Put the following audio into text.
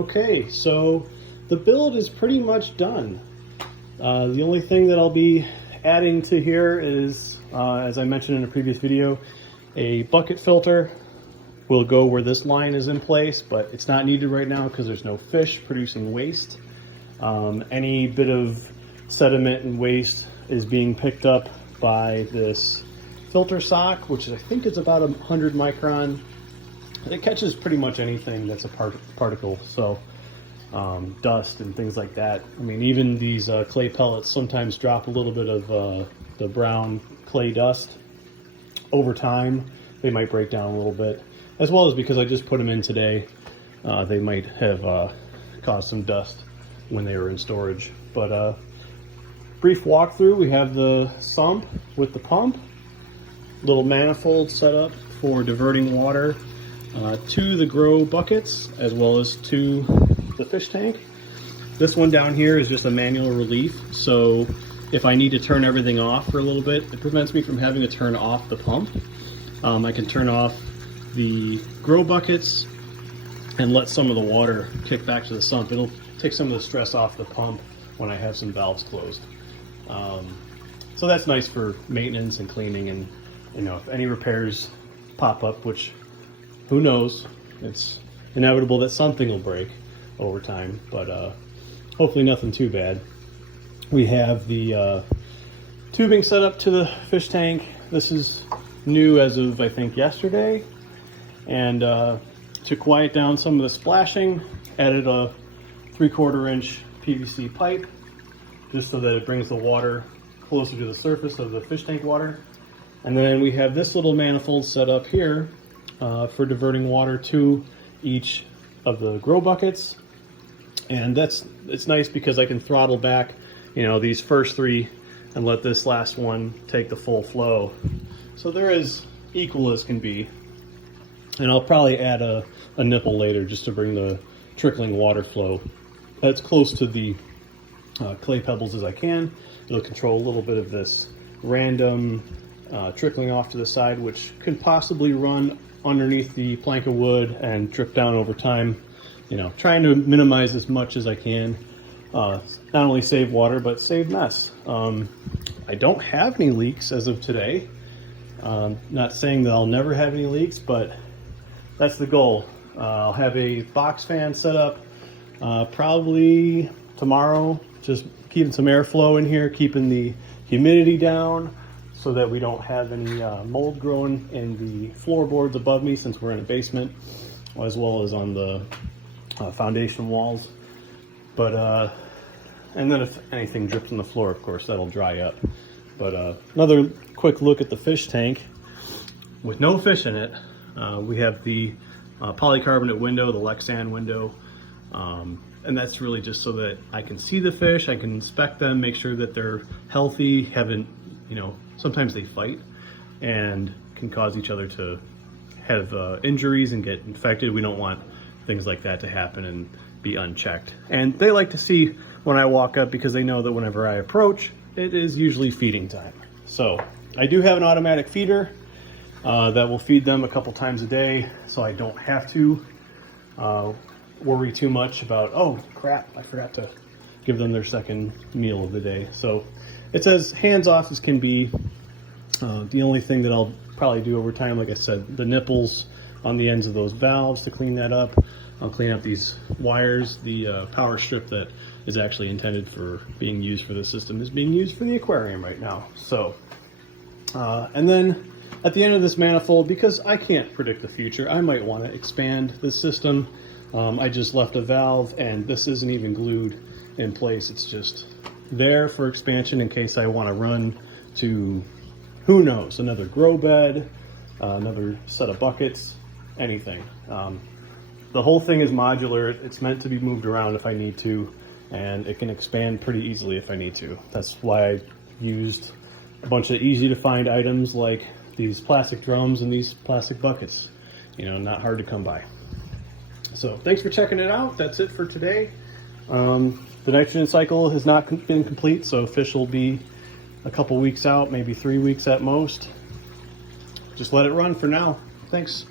Okay, so the build is pretty much done. The only thing that I'll be adding to here is, as I mentioned in a previous video, a bucket filter will go where this line is in place, but it's not needed right now because there's no fish producing waste. Any bit of sediment and waste is being picked up by this filter sock, which I think is about 100 micron. It catches pretty much anything that's a particle, so dust and things like that. I mean, even these clay pellets sometimes drop a little bit of the brown clay dust. Over time, they might break down a little bit, as well as because I just put them in today, they might have caused some dust when they were in storage. But brief walkthrough, we have the sump with the pump, little manifold set up for diverting water to the grow buckets as well as to the fish tank. This one down here is just a manual relief, so if I need to turn everything off for a little bit, it prevents me from having to turn off the pump. I can turn off the grow buckets and let some of the water kick back to the sump. It'll take some of the stress off the pump when I have some valves closed. So that's nice for maintenance and cleaning, and you know, if any repairs pop up, which who knows, it's inevitable that something will break over time, but hopefully nothing too bad. We have the tubing set up to the fish tank. This is new as of, I think, yesterday. And to quiet down some of the splashing, added a 3/4 inch PVC pipe, just so that it brings the water closer to the surface of the fish tank water. And then we have this little manifold set up here for diverting water to each of the grow buckets. And it's nice because I can throttle back, you know, these first three and let this last one take the full flow. So they're as equal as can be. And I'll probably add a nipple later just to bring the trickling water flow as close to the clay pebbles as I can. It'll control a little bit of this random trickling off to the side, which can possibly run underneath the plank of wood and drip down over time. You know, trying to minimize as much as I can. Not only save water, but save mess. I don't have any leaks as of today. Not saying that I'll never have any leaks, but that's the goal. I'll have a box fan set up probably tomorrow, just keeping some airflow in here, keeping the humidity down so that we don't have any mold growing in the floorboards above me, since we're in a basement, as well as on the foundation walls. But and then if anything drips on the floor, of course, that'll dry up. But another quick look at the fish tank with no fish in it. We have the polycarbonate window, the Lexan window, and that's really just so that I can see the fish, I can inspect them, make sure that they're healthy, haven't, you know, sometimes they fight and can cause each other to have injuries and get infected. We don't want things like that to happen and be unchecked. And they like to see when I walk up because they know that whenever I approach, it is usually feeding time. So I do have an automatic feeder that will feed them a couple times a day, so I don't have to worry too much about, oh crap, I forgot to give them their second meal of the day. So it's as hands-off as can be. The only thing that I'll probably do over time, like I said, the nipples on the ends of those valves to clean that up. I'll clean up these wires. The power strip that is actually intended for being used for the system is being used for the aquarium right now. So, and then at the end of this manifold, because I can't predict the future, I might want to expand this system. I just left a valve and this isn't even glued in place. It's just there for expansion in case I want to run to, who knows, another grow bed, another set of buckets, anything. The whole thing is modular. It's meant to be moved around if I need to, and it can expand pretty easily if I need to. That's why I used a bunch of easy to find items like these plastic drums and these plastic buckets. You know, not hard to come by. So thanks for checking it out. That's it for today. The nitrogen cycle has not been complete, so fish will be a couple weeks out, maybe 3 weeks at most. Just let it run for now. Thanks.